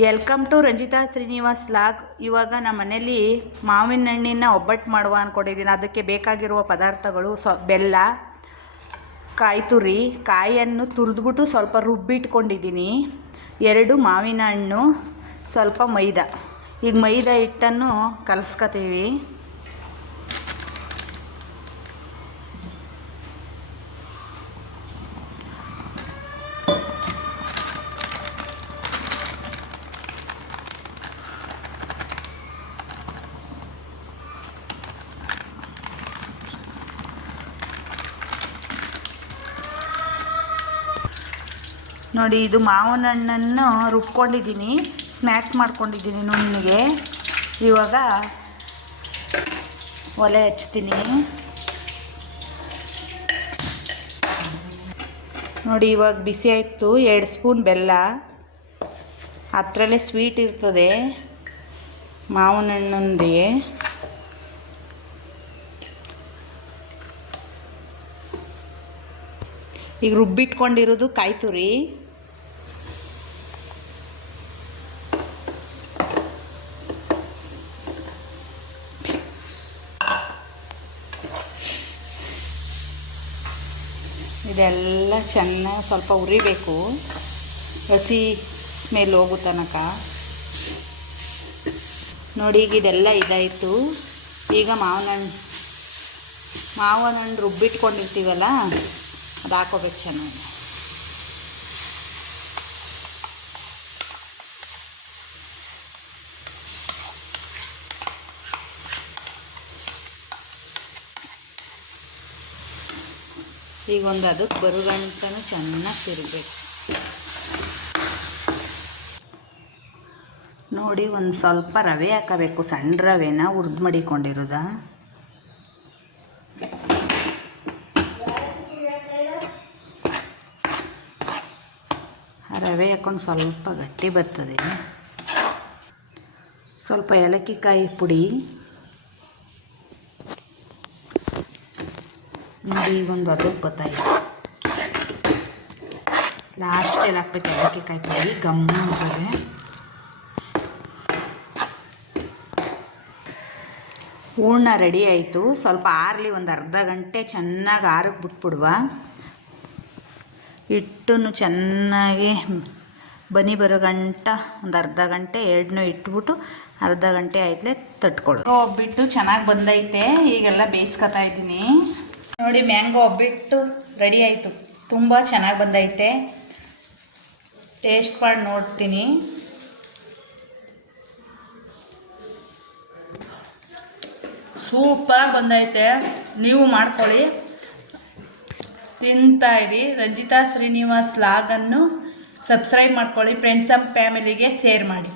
Welcome to Ranjitha Srinivas log. ಇವಾಗ ನಮ್ಮ ಮನೇಲಿ ಮಾವಿನ ಹಣ್ಣಿನ ಒಬ್ಬಟ್ಟು ಮಾಡುವ ಅಂದ್ಕೊಂಡಿದ್ದೀನಿ. ಅದಕ್ಕೆ ಬೇಕಾಗಿರುವ ಪದಾರ್ಥಗಳು ಬೆಲ್ಲ, ಕಾಯಿ ತುರಿ, ಕಾಯಿಯನ್ನು ತುರಿದ್ಬಿಟ್ಟು ಸ್ವಲ್ಪ ರುಬ್ಬಿಟ್ಕೊಂಡಿದ್ದೀನಿ, 2 ಮಾವಿನ ಹಣ್ಣು, ಸ್ವಲ್ಪ ಮೈದಾ. ಈಗ ಮೈದಾ ಹಿಟ್ಟನ್ನು ಕಲಸ್ಕೊತೀವಿ. ನೋಡಿ, ಇದು ಮಾವಿನ ಹಣ್ಣನ್ನು ರುಬ್ಕೊಂಡಿದ್ದೀನಿ, ಸ್ಮ್ಯಾಶ್ ಮಾಡ್ಕೊಂಡಿದ್ದೀನಿ ನುಣ್ಣಗೆ. ಇವಾಗ ಒಲೆ ಹಚ್ತೀನಿ. ನೋಡಿ, ಇವಾಗ ಬಿಸಿ ಆಯಿತು. 2 ಸ್ಪೂನ್ ಬೆಲ್ಲ, ಅದರಲ್ಲೇ ಸ್ವೀಟ್ ಇರ್ತದೆ ಮಾವಿನ ಹಣ್ಣೊಂದಿಗೆ. ಈಗ ರುಬ್ಬಿಟ್ಕೊಂಡಿರೋದು ಕಾಯಿ ತುರಿ, ಇದೆಲ್ಲ ಚೆನ್ನಾಗಿ ಸ್ವಲ್ಪ ಉರಿಬೇಕು, ಹಸಿ ಸ್ಮೆಲ್ ಹೋಗೋ ತನಕ. ನೋಡಿ, ಈಗ ಇದೆಲ್ಲ ಇದಾಯಿತು. ಈಗ ಮಾವಿನ ಹಣ್ಣು ರುಬ್ಬಿಟ್ಕೊಂಡಿರ್ತೀವಲ್ಲ, ಅದು ಹಾಕೋಬೇಕು ಚೆನ್ನಾಗಿ. ಈಗ ಒಂದು ಅದಕ್ಕೆ ಬರುಗಂಟನೂ ಚೆನ್ನಾಗಿ ತಿರುಗಬೇಕು. ನೋಡಿ, ಒಂದು ಸ್ವಲ್ಪ ರವೆ ಹಾಕಬೇಕು, ಸಣ್ಣ ರವೆನ ಹುರಿದು ಮಡಿಕೊಂಡಿರೋದ. ರವೆ ಹಾಕೊಂಡು ಸ್ವಲ್ಪ ಗಟ್ಟಿ ಬರ್ತದೆ. ಸ್ವಲ್ಪ ಏಲಕ್ಕಿ ಕಾಯಿ ಪುಡಿ. ನೋಡಿ, ಈಗೊಂದು ಅದಕ್ಕೆ ಗೊತ್ತಾಯಿತು. ಲಾಸ್ಟಲ್ಲಿ ಹಾಕ್ಬೇಕು ಏಲಕ್ಕಿ ಕಾಯಿ ಪುಡಿ, ಗಮ್ಮ ಅಂತದೆ. ಹೂರ್ಣ ರೆಡಿ ಆಯಿತು. ಸ್ವಲ್ಪ ಆರಲಿ, ಒಂದು ಅರ್ಧ ಗಂಟೆ ಚೆನ್ನಾಗಿ ಆರಕ್ಕೆ ಬಿಟ್ಬಿಡುವ. ಹಿಟ್ಟನ್ನು ಚೆನ್ನಾಗಿ ಬನಿ ಬರೋ ಗಂಟ ಒಂದು ಅರ್ಧ ಗಂಟೆ ಎರಡನ್ನೂ ಇಟ್ಬಿಟ್ಟು ಅರ್ಧ ಗಂಟೆ ಆಯ್ತಲೇ ತಟ್ಕೊಳ್ಳು. ಒಬ್ಬಿಟ್ಟು ಚೆನ್ನಾಗಿ ಬಂದೈತೆ. ಈಗೆಲ್ಲ ಬೇಯಿಸ್ಕೊತಾ ಇದ್ದೀನಿ. ನೋಡಿ, ಮ್ಯಾಂಗೋ ಒಬ್ಬಿಟ್ಟು ರೆಡಿ ಆಯಿತು. ತುಂಬ ಚೆನ್ನಾಗಿ ಬಂದೈತೆ. ಟೇಸ್ಟ್ ಮಾಡಿ ನೋಡ್ತೀನಿ. ಸೂಪರ್ ಬಂದೈತೆ. ನೀವು ಮಾಡ್ಕೊಳ್ಳಿ, ತಿಂತಾಯಿರಿ. ರಂಜಿತಾ ಶ್ರೀನಿವಾಸ್ ಲಾಗನ್ನು ಸಬ್ಸ್ಕ್ರೈಬ್ ಮಾಡ್ಕೊಳ್ಳಿ. ಫ್ರೆಂಡ್ಸ್ ಆ್ಯಂಡ್ ಫ್ಯಾಮಿಲಿಗೆ ಶೇರ್ ಮಾಡಿ.